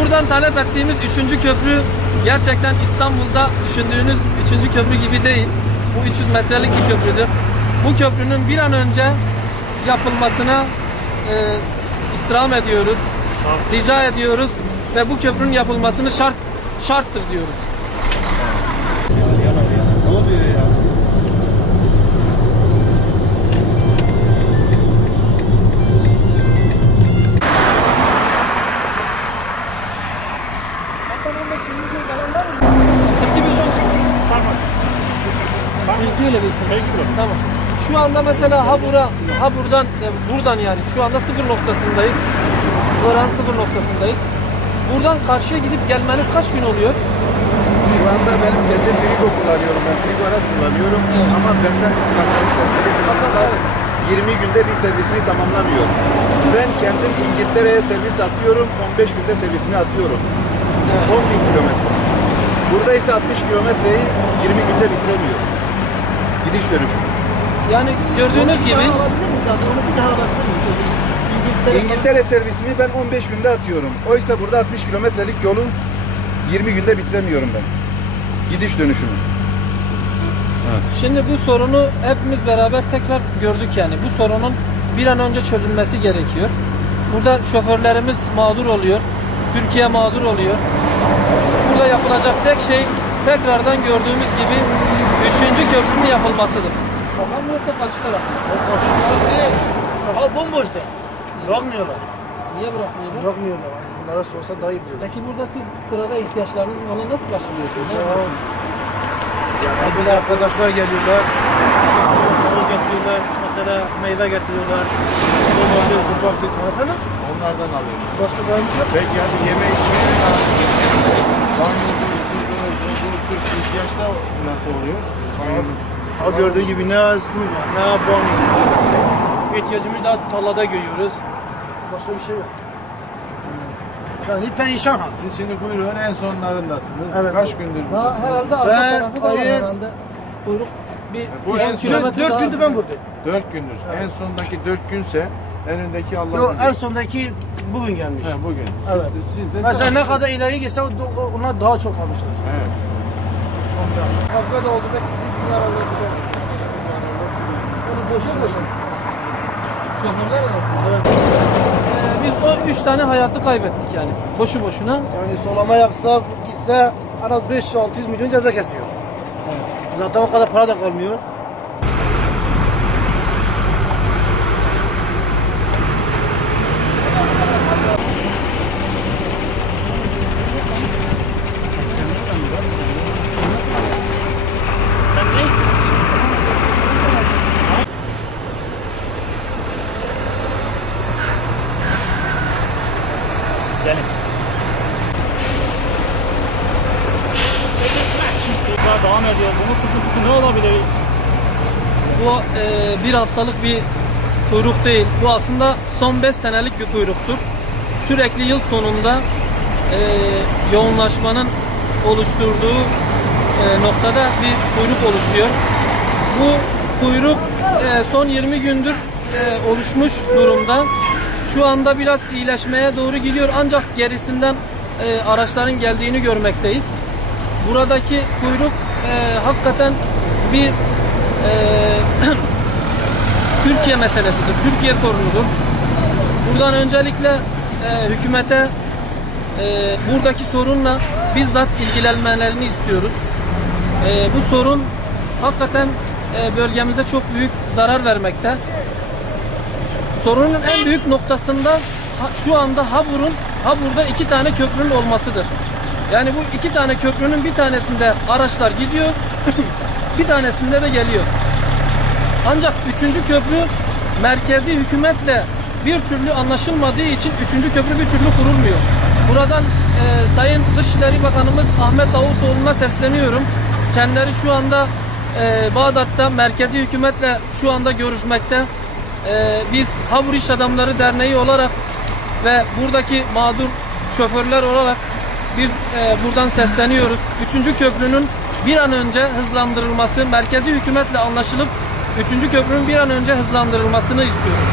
Buradan talep ettiğimiz 3. köprü gerçekten İstanbul'da düşündüğünüz 3. köprü gibi değil. Bu 300 metrelik bir köprüdür. Bu köprünün bir an önce yapılmasına istirham ediyoruz. Rica ediyoruz ve bu köprünün yapılmasını şarttır diyoruz. Ne oluyor ya? Tamam. Şu anda mesela buradan yani şu anda sıfır noktasındayız. Oranın sıfır noktasındayız. Buradan karşıya gidip gelmeniz kaç gün oluyor? Şu anda benim kendi frigo kullanıyorum. Ben frigo araç kullanıyorum. Evet. Ama benden masalar 20 günde bir servisini tamamlamıyor. Ben kendim İngiltere'ye servis atıyorum. 15 günde servisini atıyorum. Evet. 10.000 kilometre. Burada ise 60 kilometreyi 20 günde bitiremiyor. Gidiş dönüş. Yani gördüğünüz gibi İngiltere servisimi ben 15 günde atıyorum. Oysa burada 60 kilometrelik yolu 20 günde bitiremiyorum ben. Gidiş dönüşümü. Evet. Şimdi bu sorunu hepimiz beraber tekrar gördük yani. Bu sorunun bir an önce çözülmesi gerekiyor. Burada şoförlerimiz mağdur oluyor. Türkiye mağdur oluyor. Burada yapılacak tek şey tekrardan gördüğümüz gibi 3. köprünün yapılmasıdır. Sokak mı yoksa karşı taraf mı? Sokak bomboştu. Bırakmıyorlar. Niye bırakmıyorlar? Bırakmıyorlar. Bunlara sorsa daha iyi biliyorlar. Peki burada siz sırada ihtiyaçlarınız olan nasıl karşılıyorsunuz? Yani böyle arkadaşlar geliyorlar. Yol getiriyorlar. Mesela meyve getiriyorlar. Domates, kurban seçim efendim. Onlardan alıyoruz. Başka zararımız yok. Peki yani yeme içmeye Türk ihtiyaçta nasıl oluyor? Ha gördüğün gibi ne su var, ne ban var. İhtiyacımızı da tarlada görüyoruz. Başka bir şey yok. Yani perişan hal. Siz şimdi kuyruğun en sonlarındasınız. Evet. Kaç gündür buradasınız? Herhalde arka tarafı da var herhalde. Kuyruk bir Bu 3 kilometre 4 gündür ben buradayım. 4 gündür. Evet. En sondaki 4 günse önündeki Allah Yok, bilir. en sondaki bugün gelmiş. He, bugün. Evet. Siz de Mesela ne kadar ileri gitse onlar daha çok almışlar. Evet. Ondan. Kavga da oldu. Onu boşa. şoförler arasında. Evet. Biz o 3 tane hayatı kaybettik yani. Boşu boşuna. Yani solama yapsa gitse en az 500-600 milyon ceza kesiyor. Evet. Zaten o kadar para da kalmıyor. Gelin. Devam ediyor. Bunun sıkıntısı ne olabilir? Bu bir haftalık bir kuyruk değil. Bu aslında son 5 senelik bir kuyruktur. Sürekli yıl sonunda yoğunlaşmanın oluşturduğu noktada bir kuyruk oluşuyor. Bu kuyruk son 20 gündür oluşmuş durumda. Şu anda biraz iyileşmeye doğru gidiyor ancak gerisinden araçların geldiğini görmekteyiz. Buradaki kuyruk hakikaten bir Türkiye meselesidir, Türkiye sorunudur. Buradan öncelikle hükümete buradaki sorunla bizzat ilgilenmelerini istiyoruz. Bu sorun hakikaten bölgemizde çok büyük zarar vermekte. Sorunun en büyük noktasında şu anda Habur'da 2 tane köprünün olmasıdır. Yani bu 2 tane köprünün bir tanesinde araçlar gidiyor, bir tanesinde de geliyor. Ancak 3. köprü merkezi hükümetle bir türlü anlaşılmadığı için 3. köprü bir türlü kurulmuyor. Buradan Sayın Dışişleri Bakanımız Ahmet Davutoğlu'na sesleniyorum. Kendileri şu anda Bağdat'ta merkezi hükümetle şu anda görüşmekte. Biz Habur İş Adamları Derneği olarak ve buradaki mağdur şoförler olarak biz buradan sesleniyoruz. 3. köprünün bir an önce hızlandırılması, merkezi hükümetle anlaşılıp 3. köprünün bir an önce hızlandırılmasını istiyoruz.